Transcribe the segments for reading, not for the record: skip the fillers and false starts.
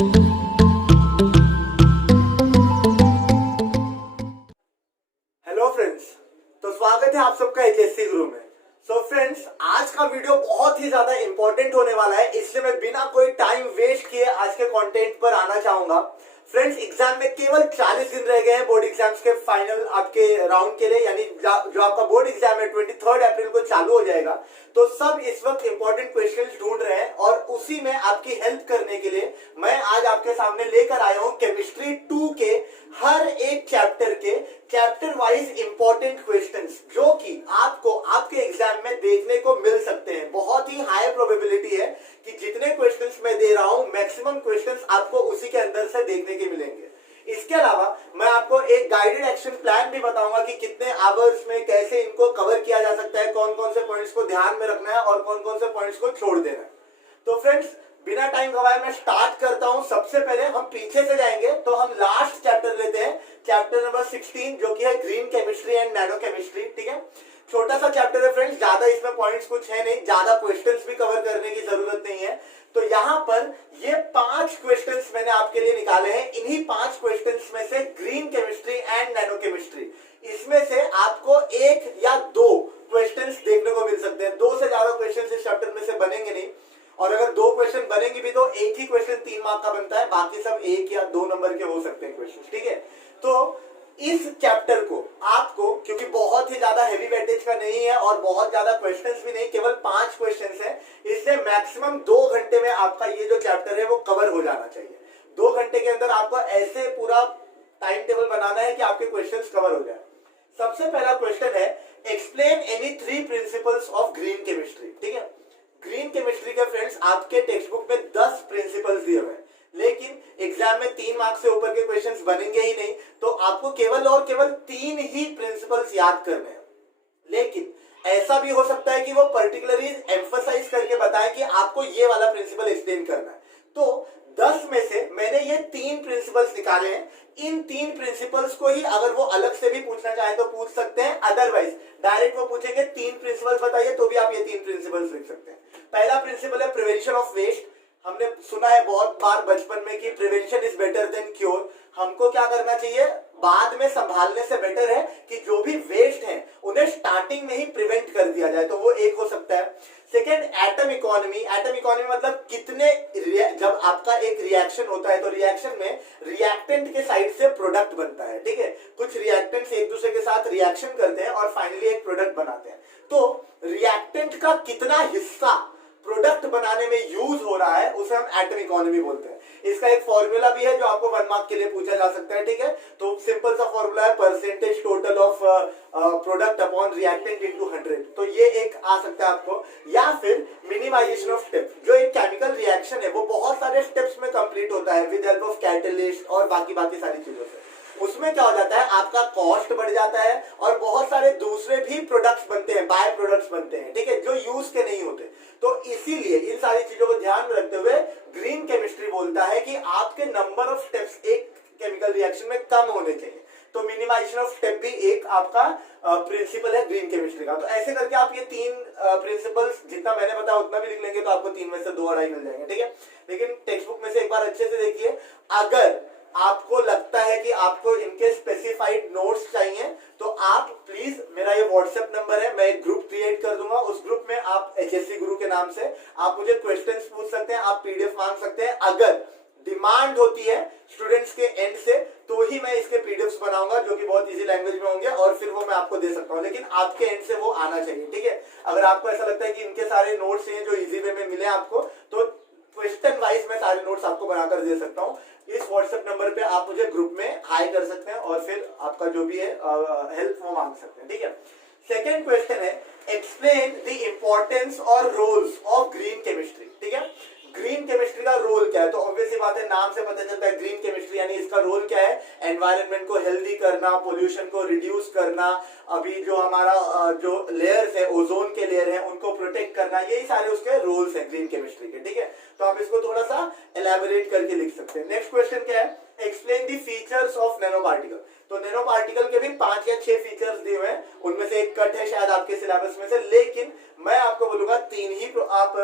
Hello friends, तो स्वागत है आप सबका एचएससी गुरु में। सो फ्रेंड्स, आज का वीडियो बहुत ही ज्यादा इंपॉर्टेंट होने वाला है, इसलिए मैं बिना कोई टाइम वेस्ट किए आज के कंटेंट पर आना चाहूंगा। फ्रेंड्स, एग्जाम में केवल 40 दिन रह गए हैं बोर्ड एग्जाम्स के फाइनल आपके राउंड के लिए, यानी जो आपका बोर्ड एग्जाम है 23 अप्रैल को चालू हो जाएगा। तो सब इस वक्त इंपॉर्टेंट क्वेश्चंस ढूंढ रहे हैं और उसी में आपकी हेल्प करने के लिए मैं आज आपके सामने लेकर आया हूं केमिस्ट्री 2 के हर एक चैप्टर वाइज इंपॉर्टेंट क्वेश्चंस, जो कि आपको आपके एग्जाम में देखने को मिल सकते हैं। बहुत ही हाई प्रोबेबिलिटी है कि जितने क्वेश्चंस मैं दे रहा हूं, मैक्सिमम क्वेश्चंस आपको उसी के अंदर से देखने के मिलेंगे। इसके अलावा मैं आपको एक गाइडेड एक्शन प्लान भी बताऊंगा कि कितने आवर्स में कैसे इनको कवर किया जा सकता है, कौन कौन से पॉइंट्स को ध्यान में रखना है और कौन कौन से पॉइंट्स को छोड़ देना है। तो फ्रेंड्स, बिना टाइम गवाए मैं स्टार्ट करता हूं। सबसे पहले हम पीछे से जाएंगे तो हम लास्ट चैप्टर लेते हैं, चैप्टर नंबर 16, जो कि है green chemistry and nano chemistry. ठीक है, छोटा सा चैप्टर है फ्रेंड्स, ज्यादा इसमें पॉइंट्स कुछ है नहीं, ज्यादा क्वेश्चंस भी कवर करने की जरूरत नहीं है। तो यहाँ पर ये 5 क्वेश्चंस मैंने आपके लिए निकाले हैं। इन्हीं 5 क्वेश्चंस में से green chemistry and nano chemistry, इसमें से आपको 1 या 2 क्वेश्चंस देखने को मिल सकते हैं। 2 से ज्यादा क्वेश्चंस इस चैप्टर में से बनेंगे नहीं, और अगर 2 क्वेश्चन बनेंगे भी तो एक ही क्वेश्चन 3 मार्क का बनता है, बाकी सब 1 या 2 नंबर के हो सकते हैं क्वेश्चन। ठीक है, तो इस चैप्टर को आपको, क्योंकि बहुत ही ज्यादा हेवी वेटेज का नहीं है और बहुत ज्यादा क्वेश्चंस भी नहीं, केवल 5 क्वेश्चंस है, इसलिए मैक्सिमम 2 घंटे में आपका ये जो चैप्टर है वो कवर हो जाना चाहिए। 2 घंटे के अंदर आपको ऐसे पूरा टाइम टेबल बनाना है कि आपके क्वेश्चंस कवर हो जाए। सबसे पहला क्वेश्चन है, explain any 3 principles of green chemistry. ठीक है, ग्रीन केमिस्ट्री के फ्रेंड्स आपके टेक्स्ट बुक में 10 प्रिंसिपल्स दिए हुए हैं, लेकिन एग्जाम में 3 मार्क्स से ऊपर के क्वेश्चंस बनेंगे ही नहीं, तो आपको केवल और केवल 3 ही प्रिंसिपल्स याद करने हैं। लेकिन ऐसा भी हो सकता है कि वो पर्टिकुलरली एम्फसाइज करके बताएं कि आपको ये वाला प्रिंसिपल एक्सप्लेन करना है। तो 10 में से मैंने ये 3 प्रिंसिपल्स निकाले हैं। इन 3 प्रिंसिपल्स को ही अगर वो अलग से भी पूछना चाहे तो पूछ सकते हैं, अदरवाइज डायरेक्ट वो पूछेंगे 3 प्रिंसिपल्स बताइए, तो भी आप ये 3 प्रिंसिपल्स लिख सकते हैं। पहला प्रिंसिपल है प्रिवेंशन ऑफ वेस्ट। हमने सुना है बहुत बार बचपन में कि prevention is better than cure. हमको क्या करना चाहिए, बाद में संभालने से बेटर है कि जो भी वेस्ट है उन्हें स्टार्टिंग में ही प्रिवेंट कर दिया जाए, तो वो एक हो सकता है। Second, atom economy. Atom economy मतलब कितने, जब आपका एक रिएक्शन होता है तो रिएक्शन में रिएक्टेंट के साइड से प्रोडक्ट बनता है। ठीक है, कुछ रिएक्टेंट्स एक दूसरे के साथ रिएक्शन करते हैं और फाइनली एक प्रोडक्ट बनाते हैं। तो रिएक्टेंट का कितना हिस्सा प्रोडक्ट बनाने में यूज हो रहा है उसे हम एटम इकोनॉमी बोलते हैं। इसका एक फॉर्मूला भी है जो आपको 1 मार्क के लिए पूछा जा सकता है। ठीक है, तो सिंपल सा फॉर्मूला है percentage total of product upon reactant into 100। तो ये एक आ सकता है आपको, या फिर मिनिमाइजेशन ऑफ स्टेप। जो एक केमिकल रिएक्शन है वो बहुत सारे स्टेप्स में कंप्लीट होता है विद हेल्प ऑफ कैटलिस्ट और बाकी सारी चीजों से। उसमें क्या हो जाता है, आपका कॉस्ट बढ़ जाता है और बहुत सारे दूसरे भी प्रोडक्ट्स बनते हैं, बाय प्रोडक्ट्स बनते हैं। ठीक है, जो यूज के नहीं होते। तो इसीलिए इन सारी चीजों को ध्यान में रखते हुए ग्रीन केमिस्ट्री बोलता है कि आपके नंबर ऑफ स्टेप्स एक केमिकल रिएक्शन में कम होने चाहिए। तो मिनिमाइजेशन ऑफ स्टेप भी एक आपका प्रिंसिपल है ग्रीन केमिस्ट्री का। तो ऐसे करके आप ये 3 प्रिंसिपल्स, जितना मैंने बताया उतना भी लिख लेंगे तो आपको 3 में से 2 अढ़ाई मिल जाएंगे। ठीक है, लेकिन टेक्स्ट बुक में से एक बार अच्छे से देखिए। अगर आपको लगता है कि आपको इनके स्पेसिफाइड नोट्स चाहिए तो आप प्लीज, मेरा ये व्हाट्सएप नंबर है, मैं एक ग्रुप क्रिएट कर दूंगा। उस ग्रुप में आप एचएससी गुरु के नाम से आप मुझे क्वेश्चंस पूछ सकते हैं, आप पीडीएफ मांग सकते हैं। अगर डिमांड होती है स्टूडेंट्स के एंड से तो ही मैं इसके पीडीएफ्स बनाऊंगा, जो कि बहुत इजी लैंग्वेज में होंगे, और फिर वो मैं आपको दे सकता हूं। लेकिन आपके एंड से वो आना चाहिए। ठीक है, अगर आपको ऐसा लगता है कि इनके सारे नोट्स हैं जो इजी वे में मिले आपको, तो क्वेश्चन वाइज मैं सारे नोट्स आपको बनाकर दे सकता हूं। इस व्हाट्सएप नंबर पे आप मुझे ग्रुप में हाई कर सकते हैं और फिर आपका जो भी है हेल्प वो मांग सकते हैं। ठीक है, सेकेंड क्वेश्चन है, एक्सप्लेन द इंपॉर्टेंस और रोल्स ऑफ ग्रीन केमिस्ट्री। ठीक है, ग्रीन केमिस्ट्री का रोल क्या है, तो ऑब्वियसली बात है, नाम से पता चलता है ग्रीन केमिस्ट्री यानी इसका रोल क्या है, एनवायरनमेंट को हेल्दी करना, पोल्यूशन को रिड्यूस करना, अभी जो हमारा जो लेयर्स है, ओजोन के लेयर है, उनको प्रोटेक्ट करना, यही सारे उसके रोल्स हैं ग्रीन केमिस्ट्री के। ठीक है, तो आप इसको थोड़ा सा एलैबोरेट करके लिख सकते हैं। नेक्स्ट क्वेश्चन क्या है, explain the features of nano particle. तो नैनो पार्टिकल के भी 5 या 6 फीचर्स दिए हुए हैं, उनमें से एक कट है शायद आपके सिलेबस में से, लेकिन मैं आपको बोलूंगा 3 ही आप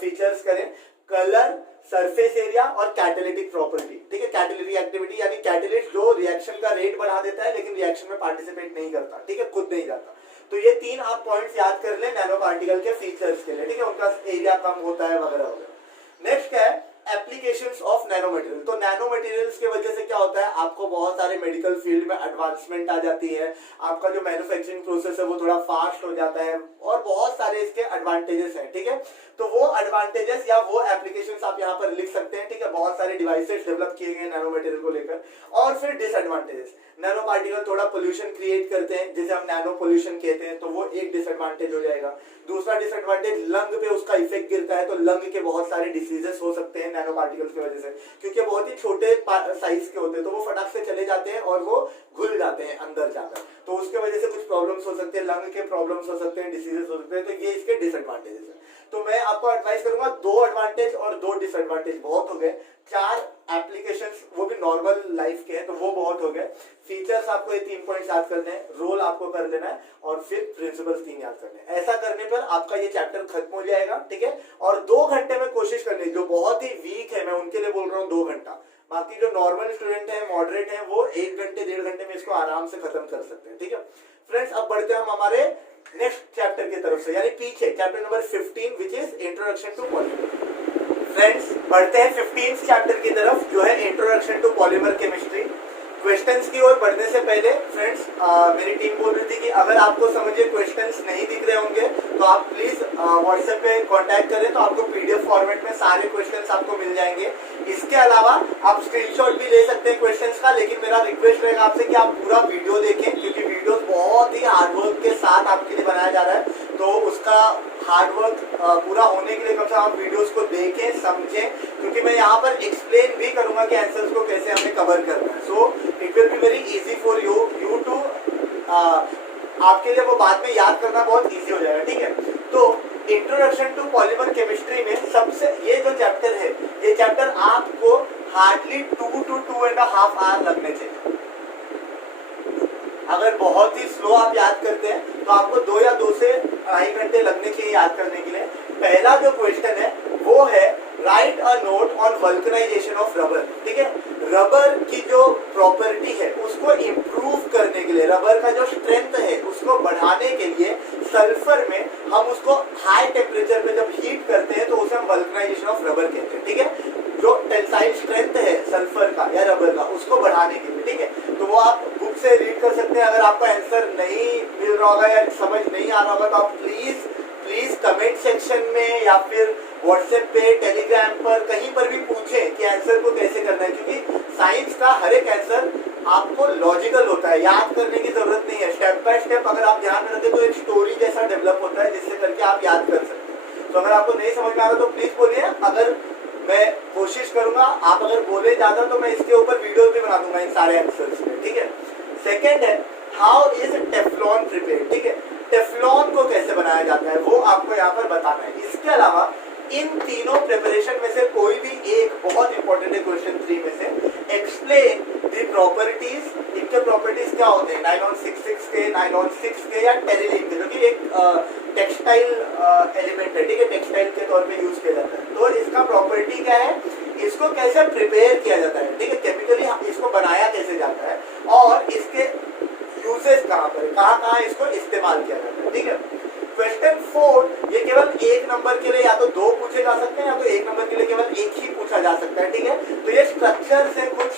फीचर्स करें, कलर, सरफेस एरिया और कैटालिटिक प्रॉपर्टी। ठीक है, कैटालिटिक एक्टिविटी यानी कैटलिस्ट जो रिएक्शन का रेट बढ़ा देता है लेकिन रिएक्शन में पार्टिसिपेट नहीं करता, ठीक है, खुद नहीं जाता। तो ये 3 आप पॉइंट्स याद कर ले नैनो पार्टिकल के फीचर्स के लिए, ठीक है, उनका एरिया कम होता है वगैरह वगैरह। नेक्स्ट क्या है, एप्लीकेशंस ऑफ नैनो मटेरियल। तो नैनो मटेरियल्स की वजह से क्या होता है, आपको बहुत सारे मेडिकल फील्ड में एडवांसमेंट आ जाती है, आपका जो मैन्युफैक्चरिंग प्रोसेस है वो थोड़ा फास्ट हो जाता है और बहुत सारे इसके एडवांटेजेस हैं। ठीक है, तो वो एडवांटेजेस या वो एप्लीकेशंस आप यहाँ पर लिख सकते हैं। ठीक है, बहुत सारे डिवाइसेस डेवलप किए गए नैनो मटेरियल को लेकर। और फिर डिसएडवांटेजेस, नैनो पार्टिकल थोड़ा पोल्यूशन क्रिएट करते हैं जिसे हम नैनो पोल्यूशन कहते हैं, तो वो एक डिसएडवांटेज हो जाएगा। दूसरा डिसएडवांटेज, लंग पे उसका इफेक्ट गिरता है, तो लंग के बहुत सारे डिसीजेस हो सकते हैं नैनो पार्टिकल्स की वजह से, क्योंकि बहुत ही छोटे साइज के होते हैं तो वो फटाक से चले जाते हैं और वो घुल जाते हैं अंदर जाकर, तो उसके वजह से कुछ प्रॉब्लम्स हो सकते हैं, लंग के प्रॉब्लम्स हो सकते हैं, डिसीजेस हो सकते हैं। तो ये इसके डिसएडवांटेजेस है। तो मैं आपको एडवाइस करूंगा 2 एडवांटेज और 2 डिसएडवांटेज बहुत हो गए। 4 एप्लीकेशंस वो भी नॉर्मल लाइफ के हैं तो वो बहुत हो गए। फीचर्स आपको ये 3 पॉइंट्स याद करने हैं, रोल आपको कर लेना है और फिर प्रिंसिपल्स 3 याद करने हैं। ऐसा करने पर आपका ये चैप्टर खत्म हो जाएगा। ठीक है, और 2 घंटे में कोशिश करनी, जो बहुत ही वीक है मैं उनके लिए बोल रहा हूँ 2 घंटा, बाकी जो नॉर्मल स्टूडेंट है, मॉडरेट है, वो 1 घंटे 1.5 घंटे में इसको आराम से खत्म कर सकते हैं। ठीक है फ्रेंड्स, अब बढ़ते हैं हम हमारे नेक्स्ट चैप्टर की तरफ से, यानी पीछे chapter number 15 which is introduction to polymer. Friends बढ़ते हैं 15th चैप्टर की तरफ जो है introduction to polymer chemistry. Questions की ओर बढ़ने से पहले फ्रेंड्स मेरी टीम बोल रही थी कि अगर आपको समझे क्वेश्चंस नहीं दिख रहे होंगे तो आप प्लीज व्हाट्सएप पे कांटेक्ट करें, तो आपको पीडीएफ फॉर्मेट में सारे क्वेश्चंस आपको मिल जाएंगे। इसके अलावा आप स्क्रीनशॉट भी ले सकते हैं क्वेश्चंस का, लेकिन मेरा रिक्वेस्ट रहेगा आपसे कि आप पूरा वीडियो देखें, क्योंकि वीडियो बहुत ही हार्डवर्क के साथ आपके लिए बनाया जा रहा है। तो उसका हार्डवर्क पूरा होने के लिए कम से कम आप वीडियोस को देखें, समझें, क्योंकि मैं यहाँ पर एक्सप्लेन भी करूंगा कि आंसर्स को कैसे हमें कवर करना है। So it will be very easy for you to आपके लिए वो बाद में याद करना बहुत इजी हो जाएगा। ठीक है, तो इंट्रोडक्शन टू पॉलीमर केमिस्ट्री में सबसे ये जो चैप्टर है, ये चैप्टर आपको हार्डली 2 to 2.5 आवर लगने चाहिए। अगर बहुत ही स्लो आप याद करते हैं तो आपको 2 या 2 से 2.5 घंटे लगने चाहिए याद करने के लिए। पहला जो क्वेश्चन है वो है write a note on vulcanisation of rubber. ठीक है, रबर की जो प्रॉपर्टी है उसको इम्प्रूव करने के लिए, रबर का जो स्ट्रेंथ है उसको बढ़ाने के लिए सल्फर में हम उसको हाई टेम्परेचर पे जब हीट करते हैं तो उसे हम वल्कनाइजेशन ऑफ रबर कहते हैं। ठीक है, जो टेंसाइल स्ट्रेंथ है सल्फर का या रबर का उसको बढ़ाने के लिए। ठीक है, तो वो आप बुक से रीड कर सकते हैं। अगर आपका आंसर नहीं मिल रहा होगा या समझ नहीं आ रहा होगा तो आप प्लीज कमेंट सेक्शन में या फिर व्हाट्सएप पे, टेलीग्राम पर, कहीं पर भी पूछें कि आंसर को कैसे करना है, क्योंकि साइंस का हर एक आंसर आपको लॉजिकल होता है, याद करने की जरूरत नहीं है। स्टेप बाय स्टेप अगर आप ध्यान में रखें तो एक स्टोरी जैसा डेवलप होता है जिससे करके आप याद कर सकते हैं। तो अगर आपको नहीं समझ में आ रहा तो प्लीज बोलिए, अगर मैं कोशिश करूंगा, आप अगर बोले ज्यादा तो मैं इसके ऊपर वीडियो भी बना दूंगा इन सारे आंसर्स पे। ठीक है, सेकेंड है हाउ इज टेफ्लॉन प्रिपेयर्ड। ठीक है, टेफ्लॉन को कैसे बनाया जाता है वो आपको यहाँ पर बताना है। इसके अलावा इन तीनों प्रिपरेशन में से कोई भी एक बहुत इंपॉर्टेंट है क्वेश्चन 3 में से, एक्सप्लेन द प्रॉपर्टीज। इनके प्रॉपर्टीज क्या होते हैं, नाइलॉन 66 के, नाइलॉन 6 के या टेरिलीन के, जो कि एक टेक्सटाइल एलिमेंट है। ठीक है, टेक्सटाइल के तौर पे यूज किया जाता है। तो इसका प्रॉपर्टी क्या है, इसको कैसे प्रिपेयर किया जाता है, ठीक है, केमिकली इसको बनाया कैसे जाता है और इसके यूजेस कहाँ पर, कहाँ इसको इस्तेमाल किया जाता है। ठीक है, क्वेश्चन 4 ये केवल 1 नंबर के लिए या तो 2 पूछे जा सकते हैं या तो 1 नंबर के लिए केवल 1 ही पूछा जा सकता है। ठीक है, तो ये स्ट्रक्चर से कुछ,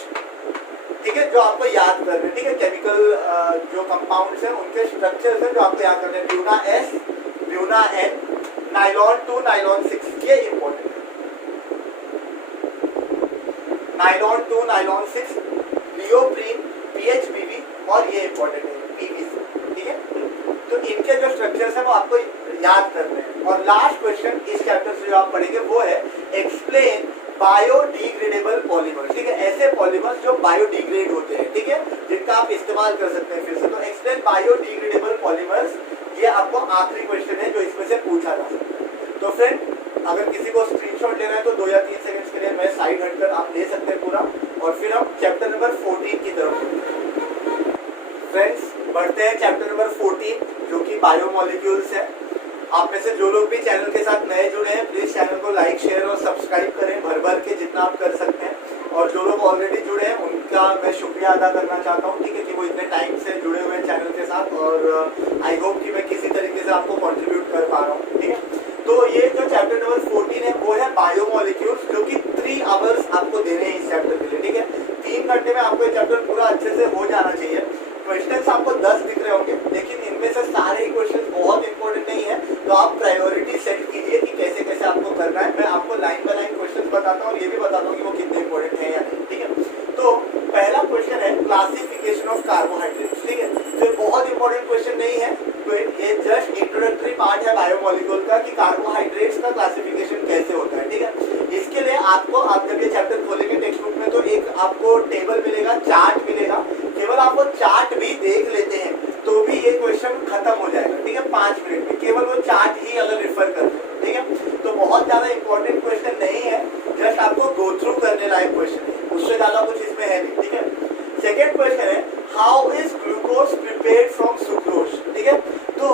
ठीक है, जो आपको याद करने हैं। ठीक है, केमिकल जो कंपाउंड्स हैं उनके स्ट्रक्चर से जो आपको याद करने हैं, Buena S, Buena N, nylon 2, nylon 6, ये इंपॉर्टेंट है। नाइलॉन 2, नाइलॉन 6, नियोप्रीन, PHBB और ये इंपॉर्टेंट है PVC। ठीक है, तो इनके जो स्ट्रक्चर्स हैं वो आपको याद करने हैं। और लास्ट क्वेश्चन इस चैप्टर से जो आप पढ़ेंगे वो है एक्सप्लेन बायोडिग्रेडेबल पॉलीमर्स। ठीक है, ऐसे पॉलीमर्स जो बायोडिग्रेड होते हैं, ठीक है, जिनका आप इस्तेमाल कर सकते हैं फिर से। तो एक्सप्लेन बायोडिग्रेडेबल पॉलीमर्स, ये आपको आखिरी क्वेश्चन है जो इसमें से पूछा जा सकता है। तो फ्रेंड अगर किसी को स्क्रीनशॉट लेना है तो 2 या 3 सेकंड्स के लिए मैं साइड हटकर आप ले सकते हैं पूरा, और फिर हम चैप्टर नंबर 14 की तरफ बढ़ते हैं। फ्रेंड्स बढ़ते हैं चैप्टर नंबर 14 जो कि बायोमोलिक्यूल्स है। आप में से जो लोग भी चैनल के साथ नए जुड़े हैं प्लीज चैनल को लाइक शेयर और सब्सक्राइब करें भर भर के जितना आप कर सकते हैं। और जो लोग ऑलरेडी जुड़े हैं उनका मैं शुक्रिया अदा करना चाहता हूँ, ठीक है, कि वो इतने टाइम से जुड़े हुए हैं चैनल के साथ और आई होप कि मैं किसी तरीके से आपको कंट्रीब्यूट कर पा रहा हूँ, ठीक है। तो ये जो चैप्टर नंबर 14 है वो है बायोमोलिक्यूल्स, जो कि 3 आवर्स आपको देने हैं इस चैप्टर के लिए, ठीक है। 3 घंटे में आपको ये चैप्टर पूरा अच्छे से हो जाना चाहिए। क्वेश्चंस आपको 10 दिख रहे होंगे, लेकिन इनमें से सारे ही क्वेश्चंस बहुत इंपॉर्टेंट नहीं है, तो आप प्रायोरिटी सेट कीजिए कि कैसे कैसे आपको करना है। मैं आपको लाइन बाय लाइन क्वेश्चंस बताता हूँ और ये भी बताता हूँ कि वो कितने इंपॉर्टेंट है या नहीं, ठीक है। तो पहला क्वेश्चन है क्लासिफिकेशन ऑफ कार्बोहाइड्रेट्स, ठीक है। तो बहुत इंपॉर्टेंट क्वेश्चन नहीं है, तो ये जस्ट इंट्रोडक्टरी पार्ट है बायोमोलिक्यूल का कि कार्बोहाइड्रेट्स का क्लासिफिकेशन कैसे होता है, ठीक है। इसके लिए आपको, आप जब ये चैप्टर खोलेंगे टेक्स्ट बुक में तो एक आपको टेबल मिलेगा, चार्ट मिलेगा, केवल आप वो चार्ट भी देख लेते हैं तो भी ये क्वेश्चन खत्म हो जाएगा, ठीक है, 5 मिनट में, केवल वो चार्ट ही अगर रिफर करते हैं, ठीक है। तो बहुत ज्यादा इंपॉर्टेंट क्वेश्चन नहीं है, जस्ट आपको गो थ्रू करने लायक क्वेश्चन है, उससे ज्यादा कुछ इसमें है नहीं, ठीक है। सेकेंड क्वेश्चन है how is glucose prepared from sucrose, ठीक है। तो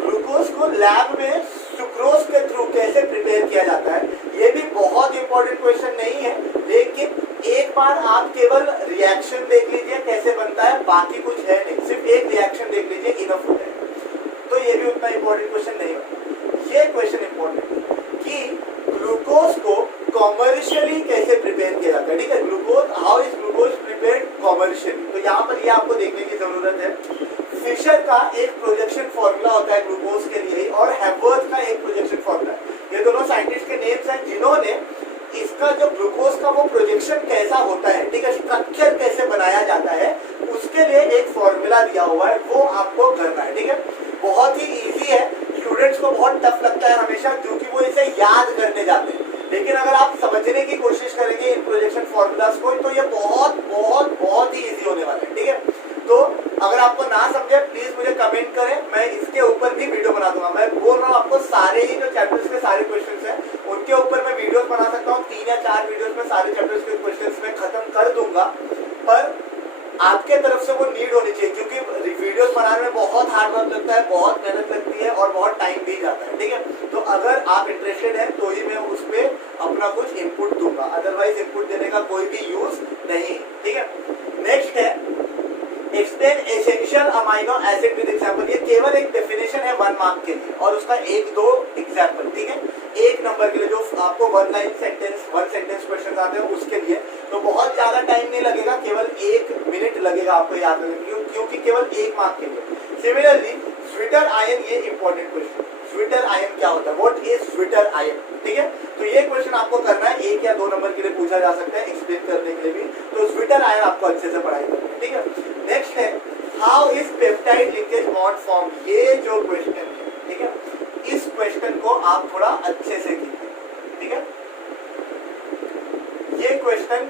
ग्लूकोज को लैब में सुक्रोज के थ्रू कैसे प्रिपेयर किया जाता है, ये भी बहुत इंपॉर्टेंट क्वेश्चन नहीं है, लेकिन एक बार आप केवल रिएक्शन देख लीजिए कैसे बनता है, बाकी कुछ है नहीं, सिर्फ एक रिएक्शन देख लीजिए इनफ होता है, तो ये भी उतना इंपॉर्टेंट क्वेश्चन नहीं होता। ये क्वेश्चन इंपॉर्टेंट है कि ग्लूकोज को कॉमर्शियली कैसे प्रिपेयर किया जाता है, ठीक है। Glucose, how is glucose prepared commercially, तो यहाँ पर ये आपको देखने की जरूरत है। फिशर का एक प्रोजेक्शन फॉर्मूला होता है ग्लूकोज के लिए और हैवर्थ का एक प्रोजेक्शन फॉर्मूला है, ये दोनों साइंटिस्ट के नेम्स हैं जिन्होंने इसका जो ग्लूकोज का वो प्रोजेक्शन कैसा होता है, ठीक है, स्ट्रक्चर कैसे बनाया जाता है, उसके लिए एक फॉर्मूला दिया हुआ है, वो आपको करना है, ठीक है। बहुत ही इजी है, स्टूडेंट्स को बहुत टफ लगता है हमेशा क्योंकि वो इसे याद करने जाते हैं, लेकिन अगर आप समझने की कोशिश करेंगे इन प्रोजेक्शन फॉर्मूलाज को तो ये बहुत बहुत बहुत ही इजी होने वाला है, ठीक है। तो अगर आपको ना समझे प्लीज मुझे कमेंट करें, मैं इसके ऊपर भी वीडियो बना दूंगा। मैं बोल रहा हूँ आपको सारे ही जो चैप्टर्स के सारे क्वेश्चंस हैं उनके ऊपर मैं वीडियोस बना सकता हूँ, 3 या 4 वीडियोस में सारे चैप्टर्स के क्वेश्चंस में खत्म कर दूंगा, पर आपके तरफ से वो नीड होनी चाहिए क्योंकि वीडियोस बनाने में बहुत हार्ड वर्क लगता है, बहुत मेहनत लगती है और बहुत टाइम भी जाता है, ठीक है। तो अगर आप इंटरेस्टेड हैं तो ही मैं उस पर अपना कुछ इनपुट दूंगा, अदरवाइज इनपुट देने का कोई भी यूज नहीं, ठीक है। नेक्स्ट है explain essential amino acid with example, ये केवल एक डेफिनेशन है 1 मार्क के लिए और उसका 1-2 एग्जांपल, ठीक है, 1 नंबर के लिए, जो आपको 1 लाइन सेंटेंस 1 सेंटेंस क्वेश्चन आते हैं उसके लिए। तो बहुत ज्यादा टाइम नहीं लगेगा, केवल 1 मिनट लगेगा आपको याद करने, क्योंकि केवल 1 मार्क के लिए। सिमिलरली स्वीटर आयन, ये इंपॉर्टेंट क्वेश्चन, स्वीटर आयन क्या होता है, व्हाट इज स्वीटर आयन, ठीक है। तो ये क्वेश्चन आपको करना है, 1 या 2 नंबर के लिए पूछा जा सकता है एक्सप्लेन करने के लिए भी, तो स्वीटर आयन आपको अच्छे से पढ़ाई करनी है, ठीक है। नेक्स्ट है how is peptide linkage bond form, ये जो क्वेश्चन है, ठीक है, इस क्वेश्चन को आप थोड़ा अच्छे से कीजिए, ठीक है। ये क्वेश्चन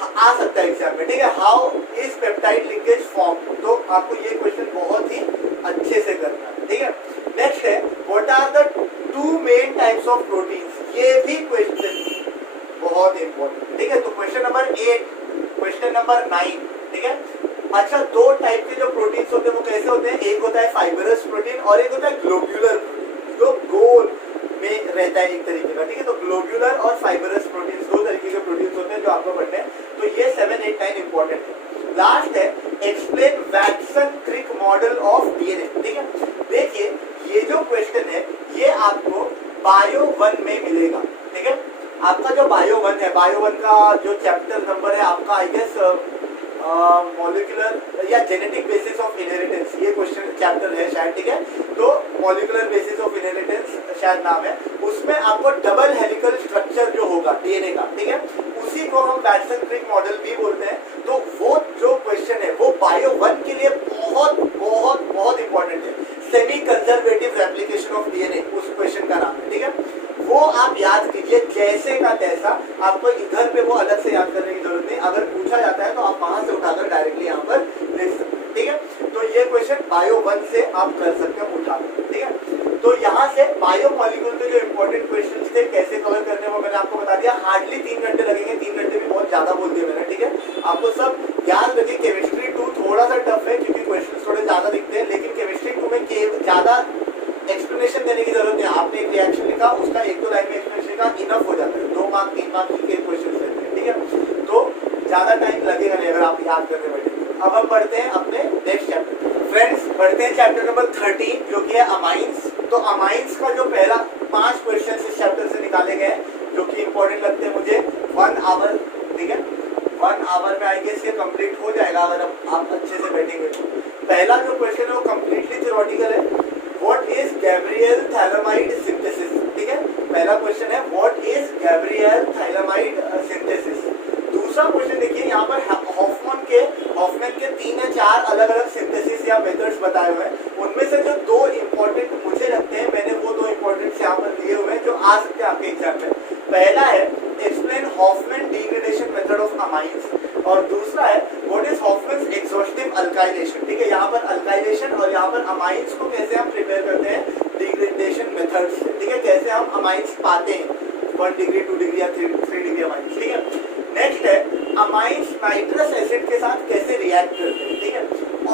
आ सकता है एग्जाम में, ठीक है, how is peptide linkage form, तो आपको ये क्वेश्चन बहुत ही अच्छे से करना है, ठीक है। नेक्स्ट है what are the 2 main types of proteins, ये भी क्वेश्चन बहुत इंपॉर्टेंट, ठीक है। तो क्वेश्चन नंबर 8, क्वेश्चन नंबर 9, ठीक है। अच्छा, 2 टाइप के जो प्रोटीन्स होते हैं वो कैसे होते हैं, एक होता है फाइबरस प्रोटीन और एक होता है ग्लोब्यूलर प्रोटीन, जो गोल में रहता है एक तरीके का, ठीक है। तो ग्लोब्यूलर और फाइबरस प्रोटीन 2 तरीके के प्रोटीन्स होते हैं जो आपको पढ़ने हैं, तो ये 7, 8, 9 इंपॉर्टेंट है। लास्ट है एक्सप्लेन वैटसन-क्रिक मॉडल ऑफ डीएनए, ठीक है। देखिए ये जो क्वेश्चन है ये आपको बायो 1 में मिलेगा, ठीक है। आपका जो बायो 1 है, बायो 1 का जो चैप्टर नंबर है आपका आई गेस मॉलिक्यूलर या जेनेटिक बेसिस ऑफ इनहेरिटेंस, ये क्वेश्चन चैप्टर है शायद, ठीक है। तो मॉलिक्यूलर बेसिस ऑफ इनहेरिटेंस शायद नाम है, उसमें आपको डबल हेलिकल स्ट्रक्चर जो होगा डीएनए का, ठीक है, उसी को हम वैटसन-क्रिक मॉडल भी बोलते हैं। तो वो जो क्वेश्चन है वो बायो 1 के लिए बहुत बहुत बहुत इंपॉर्टेंट है, semi conservative replication of DNA उस क्वेश्चन का नाम है, ठीक है। वो आप याद कीजिए जैसे का तैसा, आपको इधर पे वो अलग से याद करने की जरूरत नहीं, अगर पूछा जाता है तो आप वहां से उठाकर डायरेक्टली यहाँ पर लिख सकते हैं, ठीक है। तो ये क्वेश्चन बायो 1 से आप कर सकते हैं उठाकर, ठीक है। तो यहाँ से बायो मॉलिक्यूल के जो इंपॉर्टेंट क्वेश्चन थे कैसे कवर करने वो मैंने आपको बता दिया। हार्डली 3 घंटे लगेंगे, 3 घंटे भी बहुत ज्यादा बोल दिया मैंने, ठीक है। आपको सब याद रखिए। केमिस्ट्री 2 थोड़ा सा टफ है क्योंकि क्वेश्चन थोड़े ज्यादा दिखते हैं, लेकिन केमिस्ट्री 2 में ज्यादा एक्सप्लेनेशन देने की जरूरत नहीं, आपने एक रिएक्शन लिखा, उसका 1-2 लाइन में एक्सप्लेनेशन लिखा, इनफ हो जाता है। 2 मार्क 3 मार्क के क्वेश्चन रहते हैं, ठीक है। तो ज्यादा टाइम लगेगा नहीं अगर आप याद करने बैठे। अब हम पढ़ते हैं अपने नेक्स्ट चैप्टर। फ्रेंड्स बढ़ते हैं चैप्टर नंबर 13 जो कि है अमाइंस। तो अमाइंस का जो पहला 5 क्वेश्चन इस चैप्टर से निकाले गए जो कि इंपॉर्टेंट लगते हैं मुझे। 1 आवर, ठीक है, 1 आवर में आई गेस ये कंप्लीट हो जाएगा अगर आप अच्छे से बैठेंगे तो। पहला जो क्वेश्चन है वो कंप्लीटली थ्योरेटिकल है। What is Gabriel phthalimide synthesis, ठीक है, पहला क्वेश्चन है what is Gabriel phthalimide synthesis. दूसरा क्वेश्चन देखिए यहाँ पर हॉफमैन के 3 या 4 अलग अलग सिंथेसिस या मेथड्स बताए हुए हैं। उनमें से जो 2 इंपॉर्टेंट मुझे लगते हैं, मैंने वो 2 इंपॉर्टेंट यहाँ पर लिए हुए हैं जो आ सकते हैं आपके एग्जाम में। पहला है explain Hofmann degradation method of amines और दूसरा है what is Hofmann's exhaustive alkylation, ठीक है। यहाँ पर अल्काइलेशन और यहाँ पर अमाइंस को कैसे हम प्रिपेयर करते हैं डिग्रेडेशन मेथड से, ठीक है, कैसे हम अमाइंस पाते हैं 1 डिग्री 2 डिग्री या 3 डिग्री अमाइंस, ठीक है। नेक्स्ट है अमाइंस नाइट्रस एसिड के साथ कैसे रिएक्ट करते हैं, ठीक है।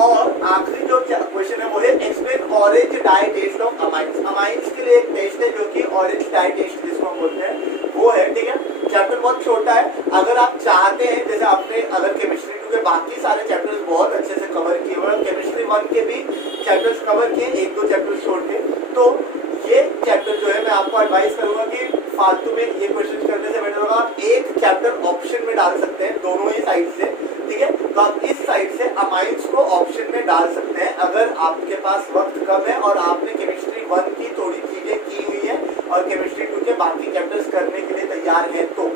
और आखिरी जो क्वेश्चन है वो है explain orange dye test of amines. Amines के लिए एक टेस्ट है जो कि ऑरेंज डाई टेस्ट जिसको हम बोलते हैं वो है, ठीक है। चैप्टर बहुत छोटा है, अगर आप चाहते हैं जैसे आपने अगर केमिस्ट्री 2 के बाकी सारे चैप्टर्स बहुत अच्छे से कवर किए हुए और केमिस्ट्री 1 के भी चैप्टर्स कवर किए 1-2 चैप्टर्स छोड़ के, तो ये चैप्टर जो है मैं आपको एडवाइस करूंगा कि फालतू में ये क्वेश्चन करने से बेटर होगा आप एक चैप्टर ऑप्शन में डाल सकते हैं दोनों ही साइड से, ठीक है। तो आप इस साइड से अमाइंस को ऑप्शन में डाल सकते हैं अगर आपके पास वक्त कम है और आपने केमिस्ट्री 1 की थोड़ी चीजें की हुई है और केमिस्ट्री 2 के बाकी चैप्टर्स करने के लिए तैयार हैं। तो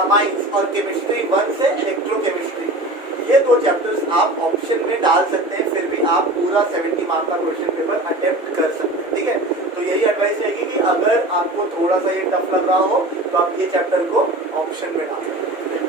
अमाइंस और केमिस्ट्री 1 से इलेक्ट्रोकेमिस्ट्री ये 2 चैप्टर्स आप ऑप्शन में डाल सकते हैं, फिर भी आप पूरा 70 मार्क का क्वेश्चन पेपर अटेम्प्ट कर सकते हैं, ठीक है। तो यही एडवाइस रहेगी कि अगर आपको थोड़ा सा ये टफ लग रहा हो तो आप ये चैप्टर को ऑप्शन में डाल सकते हैं।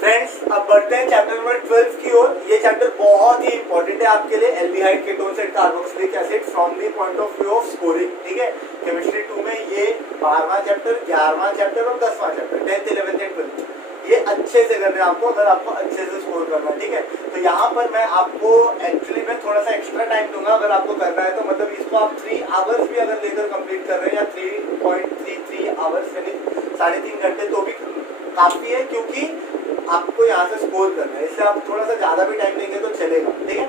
फ्रेंड्स अब बढ़ते हैं चैप्टर नंबर 12 की ओर। ये चैप्टर बहुत ही इंपॉर्टेंट है आपके लिए, aldehyde ketones and carboxylic acid from the point of view of scoring, ठीक है। केमिस्ट्री 2 में ये 12वां चैप्टर, 11वां चैप्टर और 10वां chapter 10th 11th and 12th ये अच्छे से करना है आपको अगर आपको अच्छे से स्कोर करना है, ठीक है। तो यहाँ पर मैं आपको एक्चुअली मैं थोड़ा सा एक्स्ट्रा टाइम दूंगा अगर आपको करना है तो, मतलब इसको आप 3 आवर्स भी अगर लेकर कंप्लीट कर रहे हैं या 3.33 आवर्स यानी 3.5 घंटे तो भी काफी है, क्योंकि आपको यहाँ से स्कोर करना है। इससे आप थोड़ा सा ज्यादा भी टाइम लेंगे तो चलेगा, ठीक है।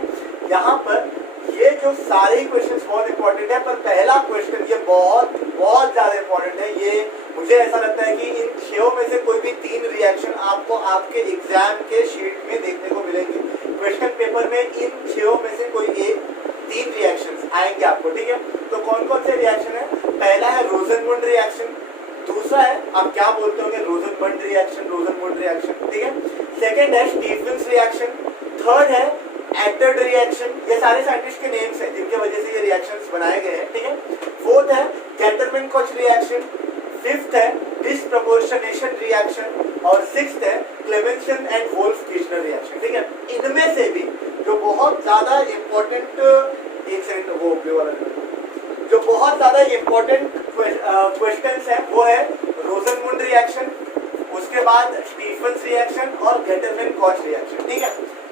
यहाँ पर ये जो सारे ही क्वेश्चंस बहुत इंपॉर्टेंट है, पर पहला क्वेश्चन ये बहुत बहुत ज्यादा इंपॉर्टेंट है। ये मुझे ऐसा लगता है कि इन 6 में से कोई भी 3 रिएक्शन आपको आपके एग्जाम के शीट में देखने को मिलेंगे। क्वेश्चन पेपर में इन 6 में से कोई 3 रिएक्शंस आएंगे आपको, ठीक है। तो कौन कौन से रिएक्शन है? पहला है रोजनमुंड रिएक्शन, दूसरा है आप क्या बोलते होंगे रोजनबर्ग रिएक्शन, रोजनमुंड रिएक्शन, ठीक है। सेकंड है स्टीफंस रिएक्शन, थर्ड है एटर्ड रिएक्शन, ये सारे साइंटिस्ट के नेम्स हैं जिनके वजह से ये रिएक्शंस बनाए गए हैं, ठीक है। फोर्थ है कैटरमैन-कोच रिएक्शन, फिफ्थ है डिस्प्रपोर्शनेशन रिएक्शन और सिक्स्थ है क्लेमेंसन एंड वोल्फ-किर्चनर रिएक्शन, ठीक है। इनमें से भी जो बहुत ज्यादा इंपॉर्टेंट, एक सेकंड वो ब्लू वाला जो बहुत ज्यादा इंपॉर्टेंट क्वेश्चंस हैं वो है रोजनमुंड रिएक्शन, उसके बाद स्टीफंस रिएक्शन और कैटरमैन-कोच रिएक्शन, ठीक है।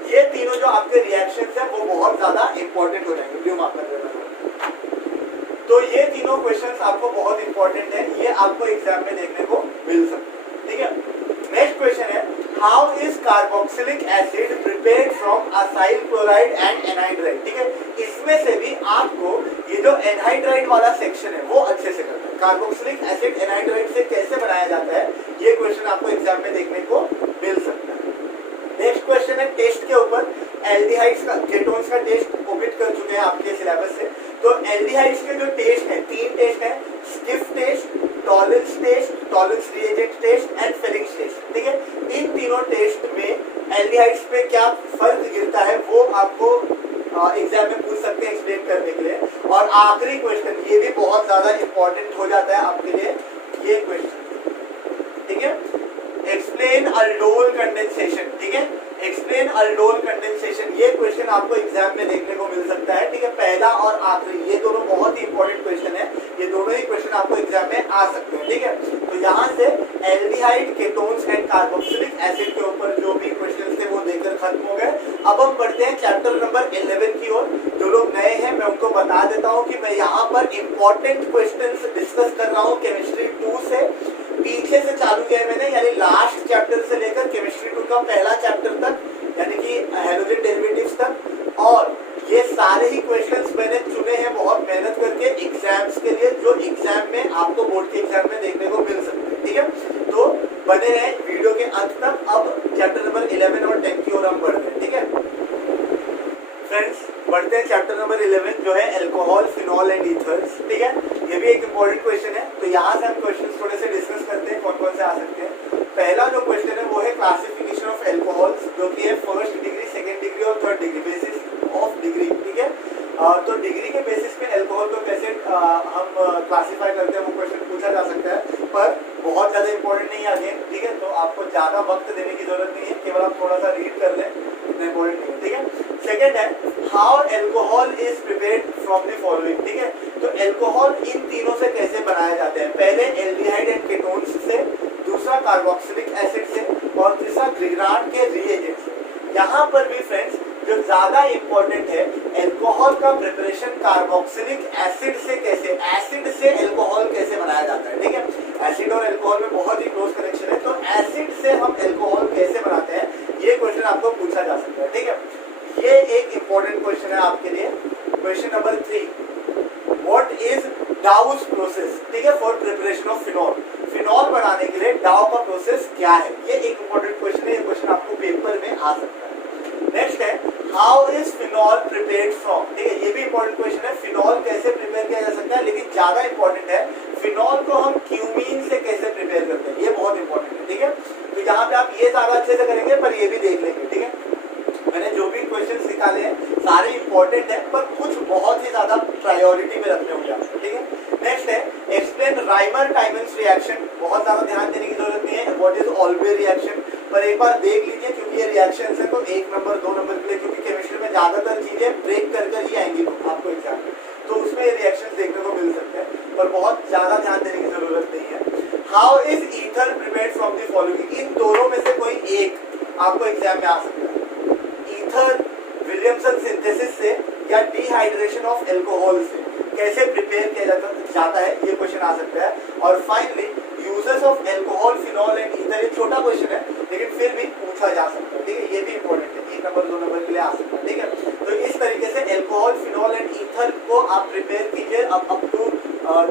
ये तीनों जो आपके रिएक्शंस हैं वो बहुत ज्यादा इंपॉर्टेंट हो जाएंगे, ब्लू मार्क कर देना। तो ये तीनों क्वेश्चंस आपको बहुत इंपॉर्टेंट है, ये आपको एग्जाम में देखने को मिल सकते हैं, ठीक है। नेक्स्ट क्वेश्चन है how is carboxylic acid prepared from acyl chloride and anhydride, ठीक है। इसमें से भी आपको ये जो एनहाइड्राइड वाला सेक्शन है वो अच्छे से करना है। कार्बोक्सिलिक एसिड एनहाइड्राइड से कैसे बनाया जाता है ये क्वेश्चन आपको एग्जाम में देखने को मिल सकता है। नेक्स्ट क्वेश्चन है टेस्ट के ऊपर, एल्डिहाइड्स का केटोन्स का टेस्ट ओमिट कर चुके हैं आपके सिलेबस से। तो एल्डिहाइड्स के जो टेस्ट हैं 3 टेस्ट हैं, Schiff test, Tollens test, Tollens reagent test and Fehling's test, ठीक है। इन तीनों टेस्ट में एल्डिहाइड्स पे क्या फर्क गिरता है वो आपको एग्जाम में पूछ सकते हैं एक्सप्लेन करने के लिए। और आखिरी क्वेश्चन ये भी बहुत ज्यादा इंपॉर्टेंट हो जाता है आपके लिए, ये क्वेश्चन, ठीक है। एक्सप्लेन अल्डोल कंडेंसेशन, ठीक है। एक्सप्लेन अल्डोल कंडेंसेशन, ये क्वेश्चन आपको एग्जाम में देखने को मिल सकता है, ठीक है। पहला और आखिरी, ये दोनों बहुत ही इंपॉर्टेंट क्वेश्चन है, ये दोनों ही क्वेश्चन आपको एग्जाम में आ सकते हैं, ठीक है। तो यहाँ से aldehyde, ketones and carboxylic acid के ऊपर जो भी क्वेश्चन थे वो देखकर खत्म हो गए। अब हम बढ़ते हैं चैप्टर नंबर 11 की ओर। जो लोग नए हैं मैं उनको बता देता हूँ कि मैं यहाँ पर इंपॉर्टेंट क्वेश्चंस डिस्कस कर रहा हूँ केमिस्ट्री 2 से। पीछे से चालू किया है मैंने, यानी लास्ट चैप्टर से लेकर केमिस्ट्री 2 का पहला चैप्टर तक, यानी कि हैलोजन डेरिवेटिव्स तक। और ये सारे ही क्वेश्चंस मैंने चुने हैं बहुत मेहनत करके एग्जाम्स के लिए, जो एग्जाम में आपको बोर्ड के एग्जाम में देखने को मिल सकते हैं, ठीक है। तो बने रहें वीडियो के अंत तक। अब चैप्टर नंबर 11 और 10 की ओर हम बढ़ते हैं, ठीक है फ्रेंड्स। बढ़ते हैं चैप्टर नंबर 11 जो है अल्कोहल, फिनॉल एंड ईथर्स, ठीक है। ये भी एक इंपॉर्टेंट क्वेश्चन है, तो यहाँ से हम क्वेश्चंस थोड़े से डिस्कस करते हैं कौन कौन से आ सकते हैं। पहला जो क्वेश्चन है वो है क्लासिफिकेशन ऑफ अल्कोहल्स, जो कि है फर्स्ट डिग्री, सेकेंड डिग्री और third degree, basis of degree, ठीक है। तो डिग्री के बेसिस पे अल्कोहल को कैसे हम क्लासिफाई करते हैं वो क्वेश्चन पूछा जा सकता है, पर बहुत ज्यादा इंपॉर्टेंट नहीं है अगेन, ठीक है। तो आपको ज्यादा वक्त देने की जरूरत नहीं है, केवल आप थोड़ा सा रीड कर लें, इतना इंपॉर्टेंट नहीं है, ठीक है। सेकेंड है how alcohol is prepared from the following, ठीक है। तो अल्कोहल इन तीनों से कैसे बनाए जाते हैं, पहले एल्डिहाइड एंड केटोन्स से, दूसरा कार्बोक्सिलिक एसिड से और तीसरा ग्रिग्नार्ड के रिएजेंट से। यहाँ पर भी फ्रेंड्स जो ज्यादा इंपॉर्टेंट है, अल्कोहल का प्रिपरेशन कार्बोक्सिलिक एसिड से कैसे, एसिड से अल्कोहल कैसे बनाया जाता है, ठीक है। एसिड और अल्कोहल में बहुत ही क्लोज कनेक्शन है, तो एसिड से हम अल्कोहल कैसे बनाते हैं ये क्वेश्चन आपको पूछा जा सकता है, ठीक है। ये एक इंपॉर्टेंट क्वेश्चन है आपके लिए। Question number 3, what is डाउस process, ठीक है, for preparation of phenol. Phenol बनाने के लिए डाउ का प्रोसेस क्या है, ये एक इंपॉर्टेंट क्वेश्चन है, ये क्वेश्चन आपको पेपर में आ सकता है। नेक्स्ट है how is phenol prepared from, ठीक है, ये भी इंपॉर्टेंट क्वेश्चन है, फिनॉल कैसे प्रिपेयर किया जा सकता है, लेकिन ज्यादा इंपॉर्टेंट है फिनॉल को हम क्यूमीन से कैसे प्रिपेयर करते हैं, ये बहुत इंपॉर्टेंट है, ठीक है। तो यहाँ पे आप ये ज्यादा अच्छे से करेंगे, पर ये भी देख लेंगे, ठीक है। मैंने जो भी क्वेश्चंस निकाले हैं सारे इंपॉर्टेंट है, पर कुछ बहुत ही ज्यादा प्रायोरिटी में रखने होंगे आपको, ठीक है। नेक्स्ट है एक्सप्लेन राइमर-टाइमन्स रिएक्शन, बहुत ज्यादा ध्यान देने की जरूरत नहीं है, व्हाट इज ऑल्बे रिएक्शन, पर एक बार देख लीजिए क्योंकि ये रिएक्शन है, तो 1 नंबर 2 नंबर के लिए, क्योंकि केमिस्ट्री में ज्यादातर चीजें ब्रेक कर ही आएंगी आपको एग्जाम में, तो उसमें ये रिएक्शन देखने को मिल सकते हैं, पर बहुत ज्यादा ध्यान देने की जरूरत नहीं है। How is ether prepared from the following, इन दोनों में से कोई एक आपको एग्जाम में आ सकता है। ईथर विलियमसन सिंथेसिस से या डिहाइड्रेशन ऑफ अल्कोहल से कैसे प्रिपेयर किया जाता है, ये क्वेश्चन आ सकता है। और finally uses of alcohol, phenol and ether, ये छोटा क्वेश्चन है लेकिन फिर भी पूछा जा सकता है, ठीक है, ये भी इंपॉर्टेंट है, 1 नंबर 2 नंबर के लिए आ सकता है, ठीक है। तो इस तरीके से अल्कोहल, फिनॉल एंड ईथर को आप प्रिपेयर कीजिए अप टू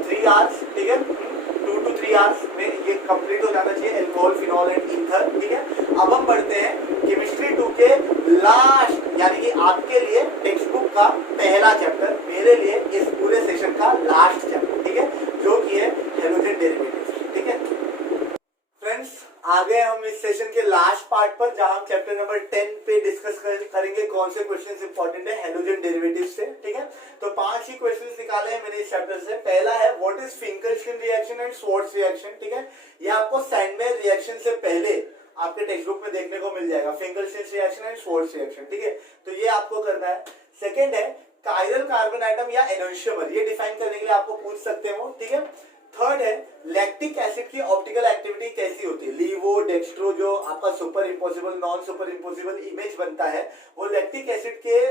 3 आवर्स, ठीक है, 2 to 3 आवर्स में ये कंप्लीट हो जाना चाहिए अल्कोहल, फिनॉल एंड ईथर, ठीक है। अब हम बढ़ते हैं केमिस्ट्री 2 के लास्ट, यानी कि आपके लिए टेक्स्ट बुक का पहला चैप्टर, मेरे लिए इस पूरे सेशन का लास्ट चैप्टर, ठीक है, जो कि है हैलोजन डेरिवेटिव्स, ठीक है फ्रेंड्स। आ गए हम इस सेशन के लास्ट पार्ट पर, जहां हम चैप्टर नंबर 10 पे डिस्कस करेंगे कौन से क्वेश्चंस इंपॉर्टेंट है हैलोजन डेरिवेटिव्स से, ठीक है। तो 5 ही क्वेश्चंस निकाले हैं मैंने इस चैप्टर से। पहला है what is Finkelstein reaction and Swarts reaction, ठीक है, ये आपको सैंडमेयर रिएक्शन से पहले आपके टेक्स्ट बुक में देखने को मिल जाएगा, Finkelstein reaction and Swarts reaction, ठीक है, तो ये आपको करना है। सेकंड है कायरल कार्बन एटम या एनोशियमर, ये डिफाइन करने के लिए आपको पूछ सकते हो, ठीक है। थर्ड है लैक्टिक एसिड की ऑप्टिकल एक्टिविटी कैसी होती है, लीवो डेक्स्ट्रो, जो आपका super impossible, non super impossible image बनता है, वो लैक्टिक एसिड के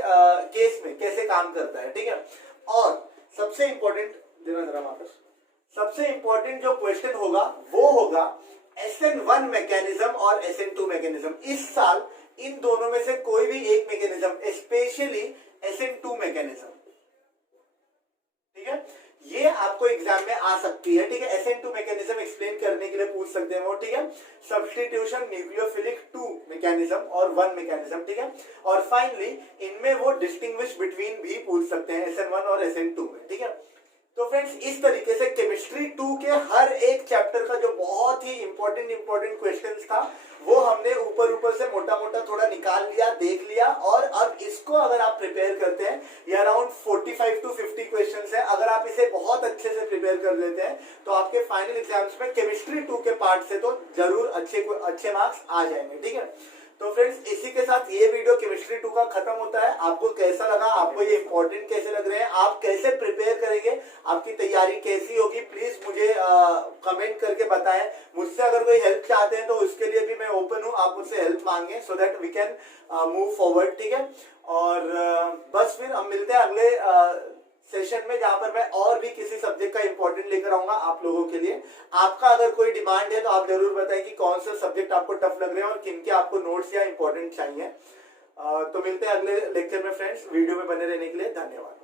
केस में कैसे काम करता है, ठीक है। और सबसे इंपॉर्टेंट, देना जरा वापस, सबसे इंपॉर्टेंट जो क्वेश्चन होगा वो होगा SN1 मैकेनिज्म और SN2 मैकेनिज्म। इस साल इन दोनों में से कोई भी एक मैकेनिज्म, स्पेशली SN2 मैकेनिज्म, ठीक है, ये आपको एग्जाम में आ सकती है, ठीक है। SN2 मैकेनिज्म एक्सप्लेन करने के लिए पूछ सकते हैं वो, ठीक है। सब्स्टिट्यूशन, न्यूक्लियोफिलिक 2 मैकेनिज्म और 1 मैकेनिज्म, ठीक है। और फाइनली इनमें वो डिस्टिंग्विश बिटवीन भी पूछ सकते हैं SN1 और SN2 में, ठीक है। तो फ्रेंड्स इस तरीके से केमिस्ट्री 2 के हर एक चैप्टर का जो बहुत ही इंपॉर्टेंट क्वेश्चंस था वो हमने ऊपर से मोटा मोटा थोड़ा निकाल लिया, देख लिया, और अब इसको अगर आप प्रिपेयर करते हैं, ये अराउंड 45 to 50 क्वेश्चंस है, अगर आप इसे बहुत अच्छे से प्रिपेयर कर लेते हैं तो आपके फाइनल एग्जाम्स में केमिस्ट्री 2 के पार्ट से तो जरूर अच्छे मार्क्स आ जाएंगे, ठीक है। तो फ्रेंड्स इसी के साथ ये वीडियो केमिस्ट्री 2 का खत्म होता है। आपको कैसा लगा, आपको ये इंपॉर्टेंट कैसे लग रहे हैं, आप कैसे प्रिपेयर करेंगे, आपकी तैयारी कैसी होगी, प्लीज मुझे कमेंट करके बताएं। मुझसे अगर कोई हेल्प चाहते हैं तो उसके लिए भी मैं ओपन हूँ, आप मुझसे हेल्प मांगे so that we can move forward, ठीक है। और बस फिर हम मिलते हैं अगले सेशन में, जहां पर मैं और भी किसी सब्जेक्ट का इंपॉर्टेंट लेकर आऊंगा आप लोगों के लिए। आपका अगर कोई डिमांड है तो आप जरूर बताएं कि कौन सा सब्जेक्ट आपको टफ लग रहे हैं और किन के आपको नोट्स या इंपॉर्टेंट चाहिए। तो मिलते हैं अगले लेक्चर में फ्रेंड्स। वीडियो में बने रहने के लिए धन्यवाद।